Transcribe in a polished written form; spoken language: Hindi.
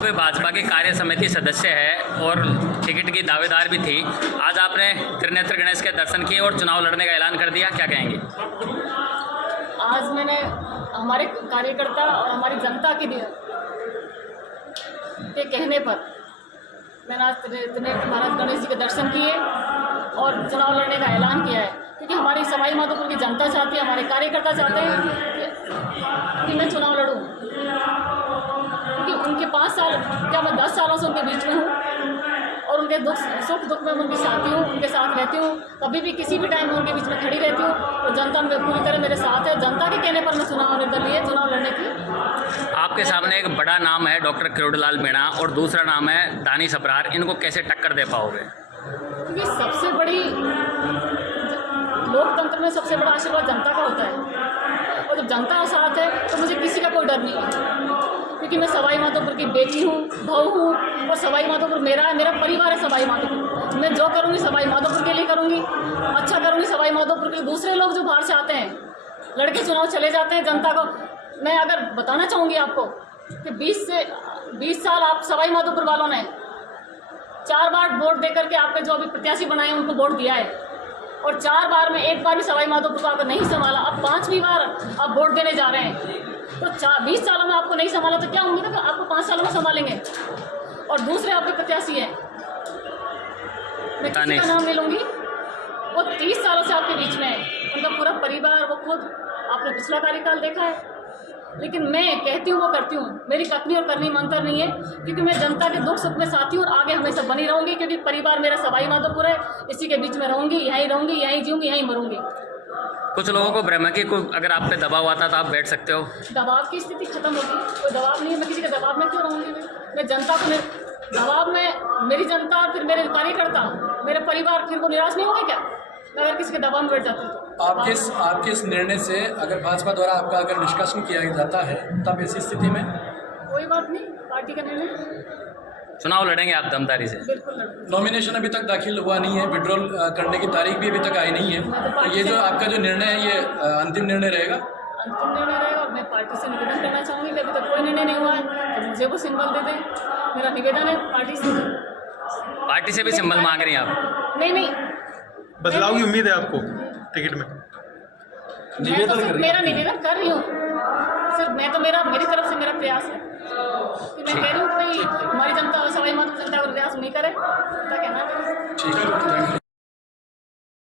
वे भाजपा की कार्य समिति सदस्य है और टिकट की दावेदार भी थी। आज आपने त्रिनेत्र गणेश के दर्शन किए और चुनाव लड़ने का ऐलान कर दिया, क्या कहेंगे? आज मैंने हमारे कार्यकर्ता और हमारी जनता के कहने पर मैंने आज त्रिनेत्र महाराज गणेश जी के दर्शन किए और चुनाव लड़ने का ऐलान किया है, क्योंकि हमारी सवाई माधोपुर की जनता चाहती है, हमारे कार्यकर्ता चाहते हैं कि मैं चुनाव लड़ूं, क्योंकि उनके 5 साल क्या मैं 10 सालों से उनके बीच में हूँ और उनके सुख दुख में मैं उनके साथी हूँ, उनके साथ रहती हूँ। कभी भी किसी भी टाइम में उनके बीच में खड़ी रहती हूँ और जनता में पूरी तरह मेरे साथ है। जनता के कहने पर मैं चुनाव निर्दलीय चुनाव लड़ने की। आपके सामने एक बड़ा नाम है डॉक्टर किरोड़ीलाल मीणा और दूसरा नाम है दानिश अबरार, इनको कैसे टक्कर दे पाओगे? क्योंकि सबसे बड़ी लोकतंत्र में सबसे बड़ा आशीर्वाद जनता का होता है और जब जनता साथ है तो मुझे किसी का कोई डर नहीं है, क्योंकि मैं सवाई माधोपुर की बेटी हूँ, बहू हूँ और सवाई माधोपुर मेरा परिवार है। सवाई माधोपुर मैं जो करूँगी सवाई माधोपुर के लिए करूँगी, अच्छा करूँगी सवाई माधोपुर के लिए। दूसरे लोग जो बाहर से आते हैं लड़के चुनाव चले जाते हैं, जनता को मैं अगर बताना चाहूँगी आपको कि 20 साल आप सवाई माधोपुर वालों ने 4 बार वोट दे करके आपके जो अभी प्रत्याशी बनाए उनको वोट दिया है और 4 बार में 1 बार भी सवाई माधोपुर को अगर नहीं संभाला, अब 5वीं बार आप वोट देने जा रहे हैं तो 20 सालों में आपको नहीं संभाला तो क्या उम्मीद है कि आपको 5 सालों में संभालेंगे? और दूसरे आपके प्रत्याशी हैं, मैं किसी का नाम नहीं लूँगी, वो 30 सालों से आपके बीच में है, उनका पूरा परिवार, वो खुद आपने पिछला कार्यकाल देखा है। लेकिन मैं कहती हूँ वो करती हूँ, मेरी कथनी और करनी में अंतर नहीं है, क्योंकि मैं जनता के दुख सुख में साथी हूँ और आगे हमेशा बनी रहूँगी, क्योंकि परिवार मेरा सवाई माधोपुर है, इसी के बीच में रहूँगी, यहीं जीऊँगी, यहीं मरूँगी। कुछ लोगों को भ्रम है कि अगर आप पे दबाव आता तो आप बैठ सकते हो। दबाव की स्थिति खत्म होगी, कोई दबाव नहीं है, मैं किसी के दबाव में क्यों रहूँगी? मैं जनता को दबाव में, मेरी जनता फिर मेरे कार्यकर्ता मेरे परिवार फिर वो निराश नहीं होंगे क्या अगर किसी के दबाव में बैठ जाते तो? आपके इस निर्णय से अगर भाजपा द्वारा आपका अगर निष्कासन किया जाता है तब ऐसी स्थिति में कोई बात नहीं, पार्टी का निर्णय, चुनाव लड़ेंगे आप दमदारी से? बिल्कुल। नॉमिनेशन अभी तक दाखिल हुआ नहीं है, विड्रॉल करने की तारीख भी अभी तक आई नहीं है, तो ये जो आपका जो निर्णय है ये अंतिम निर्णय रहेगा? अंतिम निर्णय रहेगा। मैं पार्टी से निवेदन करना चाहूँगी कि अभी तक कोई निर्णय नहीं हुआ है तो मुझे वो सिंबल दे दें, मेरा निवेदन है पार्टी से। पार्टी से भी सिंबल मांग रही हैं आप? नहीं, बदलाव की उम्मीद है आपको टिकट में? मैं तो सिर्फ मेरा निवेदन कर रही हूँ, सिर्फ मैं तो मेरी तरफ से मेरा प्रयास है कि मैं कह रही हूँ कि भाई हमारी जनता और सवाई माधोपुर जनता का प्रयास नहीं करे, क्या कहना है?